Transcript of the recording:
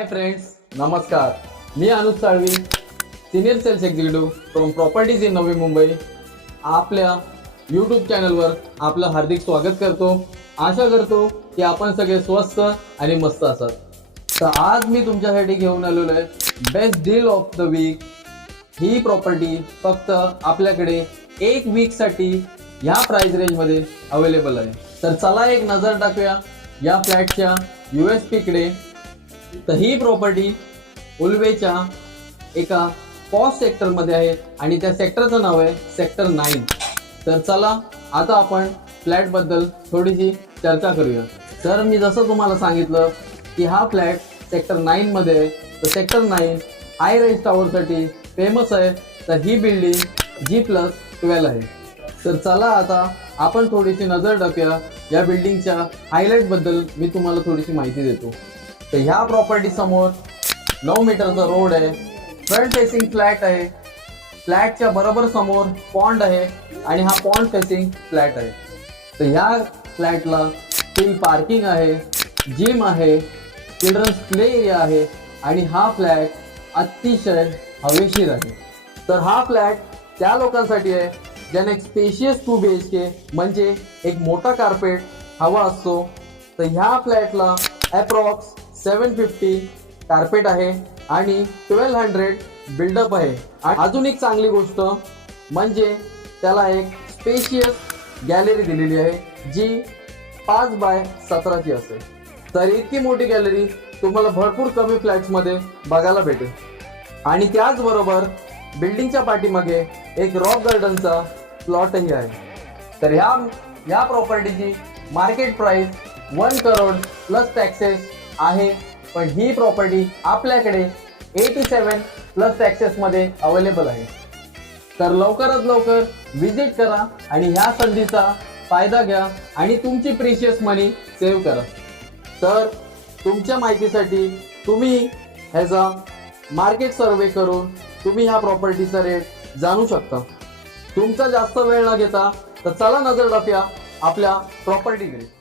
हाय friends, नमस्कार. मी Anuj Salvi, senior sales executive from properties in Navi Mumbai. आपल्या यूट्यूब चॅनलवर आपलं हार्दिक स्वागत करतो. आशा करतो की आपण सगळे स्वस्त आणि मस्त असाल. तर आज मी तुमच्यासाठी घेऊन आलेलो आहे best deal of the week. ही प्रॉपर्टी फक्त आपल्याकडे एक वीकसाठी ह्या प्राइस रेंजमध्ये अवेलेबल आहे. तर चला एक नजर टाकूया या फ्लॅटच्या USP कडे. तर ही प्रॉपर्टी उल्वेच्या एका पॉश सेक्टरमध्ये आहे आणि त्या सेक्टरचं नाव आहे सेक्टर 9. तर चला आता आपण फ्लॅटबद्दल थोडीशी चर्चा करूया. तर मी जसं तुम्हाला सांगितलं की हा फ्लॅट सेक्टर 9 मध्ये आहे. तर सेक्टर 9 हाय राईज टॉवरसाठी फेमस आहे. तर ही बिल्डिंग G+12 आहे. तर चला आता आपण थोडीशी नजर टाकूया या बिल्डिंगच्या हायलाईटबद्दल. मी तुम्हाला थोडीशी माहिती देतो. तर ह्या प्रॉपर्टी समोर 9 मीटरचा रोड आहे. फ्रंट फेसिंग फ्लॅट आहे. फ्लॅटच्या बरोबर समोर पॉन्ड आहे आणि हा पॉन्ड फेसिंग फ्लॅट आहे. तर ह्या फ्लॅटला फुल पार्किंग आहे, जिम आहे, चिल्ड्रन्स प्ले एरिया आहे आणि हा फ्लॅट अतिशय हवेशीर आहे. तर हा फ्लॅट त्या लोकांसाठी आहे ज्यांना एक स्पेशियस 2 BHK म्हणजे एक मोठा कार्पेट हवा असतो. तर ह्या फ्लॅटला अप्रॉक्स 750 कार्पेट आहे आणि 1200 बिल्डअप आहे. आणि अजून एक चांगली गोष्ट म्हणजे त्याला एक स्पेशियस गॅलरी दिलेली आहे जी 5x17 ची असेल. तर इतकी मोठी गॅलरी तुम्हाला भरपूर कमी फ्लॅट्समध्ये बघायला भेटेल. आणि त्याचबरोबर बिल्डिंगच्या पाठीमागे एक रॉक गार्डनचा प्लॉटही आहे. तर ह्या प्रॉपर्टीची market price 1 crore plus taxes आहे. पण ही प्रॉपर्टी आपल्याकडे 87 प्लस टॅक्सेस मध्ये अवेलेबल आहे. तर लवकरात लवकर विजिट करा आणि ह्या संधीचा फायदा घ्या आणि तुमची प्रिशियस मनी सेव्ह करा. तर तुमच्या माहितीसाठी तुम्ही ह्याचा मार्केट सर्वे करून तुम्ही ह्या प्रॉपर्टीचा रेट जाणू शकता. तुमचा जास्त वेळ न घेता तर चला नजर टाकूया आपल्या प्रॉपर्टीकडे.